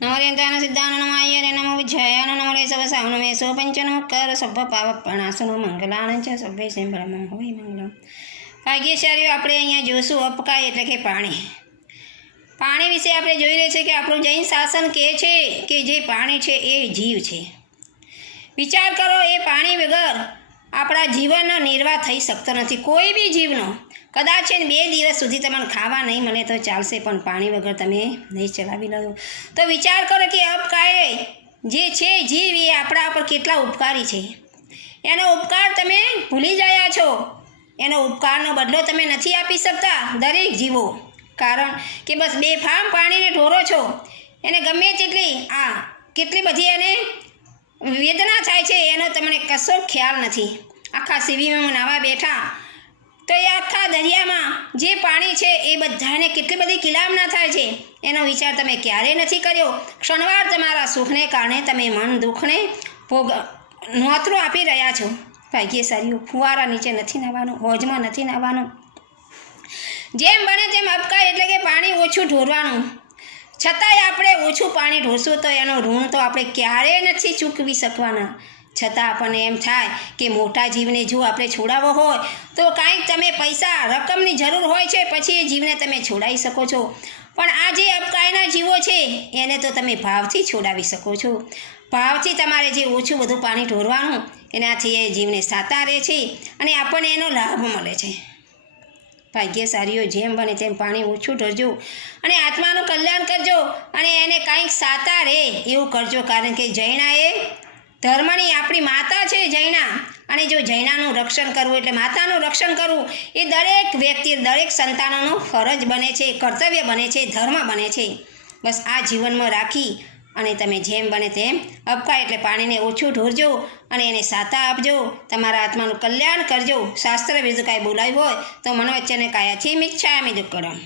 નમો રેન્દ્રાન સિદ્ધાન નમો આયને નમો વિજયાન નમો રે સવ સાવન મેસો પંચનમુક્કર સભ્ય પાવક પ્રણાસનો મંગલાન છે સભ્ય સિંહ બ્રહ્મ હોય મંગલમ. ભાગ્યશાળીઓ, આપણે અહીંયા જોશું અપકાય એટલે કે પાણી. પાણી વિશે આપણે જોઈ રહ્યા છીએ કે આપણું જૈન શાસન કહે છે કે જે પાણી છે એ જીવ છે. વિચાર કરો, એ પાણી વગર આપણા જીવનનો નિર્વાહ થઈ શકતો નથી, કોઈ બી જીવનો. કદાચ છે ને 2 દિવસ સુધી તમને ખાવા નહીં મળે તો ચાલશે, પણ પાણી વગર તમે નહીં ચલાવી લો. તો વિચાર કરો કે અપકાય જે છે જીવ, એ આપણા પર કેટલા ઉપકારી છે. એનો ઉપકાર તમે ભૂલી ગયા છો. એનો ઉપકારનો બદલો તમે નથી આપી શકતા દરેક જીવો, કારણ કે બસ બેફામ પાણીને ઢોરો છો. એને ગમે કેટલી બધી એને વેદના થાય છે એનો તમને કશો ખ્યાલ નથી. આખા શિબિરમાં નાવા બેઠા તો એ આખા દરિયામાં જે પાણી છે એ બધાને કેટલી બધી કિલામના થાય છે એનો વિચાર તમે ક્યારેય નથી કર્યો. ક્ષણવાર તમારા સુખને કારણે તમે મન દુઃખને નોતરું આપી રહ્યા છો. ભાગ્યશાળીઓ, ફુવારા નીચે નથી નાહવાનું, હોજમાં નથી નાહવાનું. જેમ બને તેમ અપકાય એટલે કે પાણી ઓછું ઢોરવાનું. છતાંય આપણે ઓછું પાણી ઢોરશું તો એનું ઋણ તો આપણે ક્યારેય નથી ચૂકવી શકવાના. છતાં આપણને એમ થાય કે મોટા જીવને જો આપણે છોડાવવો હોય તો કાંઈક તમે પૈસા રકમની જરૂર હોય છે, પછી એ જીવને તમે છોડાવી શકો છો. પણ આ જે અપકાયના જીવો છે એને તો તમે ભાવથી છોડાવી શકો છો. ભાવથી તમારે જે ઓછું બધું પાણી ઢોરવાનું, એનાથી એ જીવને સાતા રહે છે અને આપણને એનો લાભ મળે છે. ભાગ્યશાળીઓ, જેમ બને તેમ પાણી ઓછું ઢોરજો અને આત્માનું કલ્યાણ કરજો અને એને કાંઈક સાતા રહે એવું કરજો. કારણ કે જૈના એ ધર્મની આપણી માતા છે જૈના, અને જો જૈનાનું રક્ષણ કરવું એટલે માતાનું રક્ષણ કરવું એ દરેક વ્યક્તિ, દરેક સંતાનોનો ફરજ બને છે, કર્તવ્ય બને છે, ધર્મ બને છે. બસ આ જીવનમાં રાખી અને તમે જેમ બને તેમ અપકાય એટલે પાણીને ઓછું ઢોરજો અને એને સાતા આપજો. તમારા આત્માનું કલ્યાણ કરજો. શાસ્ત્ર વિરુદ્ધ કાંઈ બોલાવ્યું હોય તો મનોવચ્ચને કાયાથી મિચ્છામિ દુક્કડમ.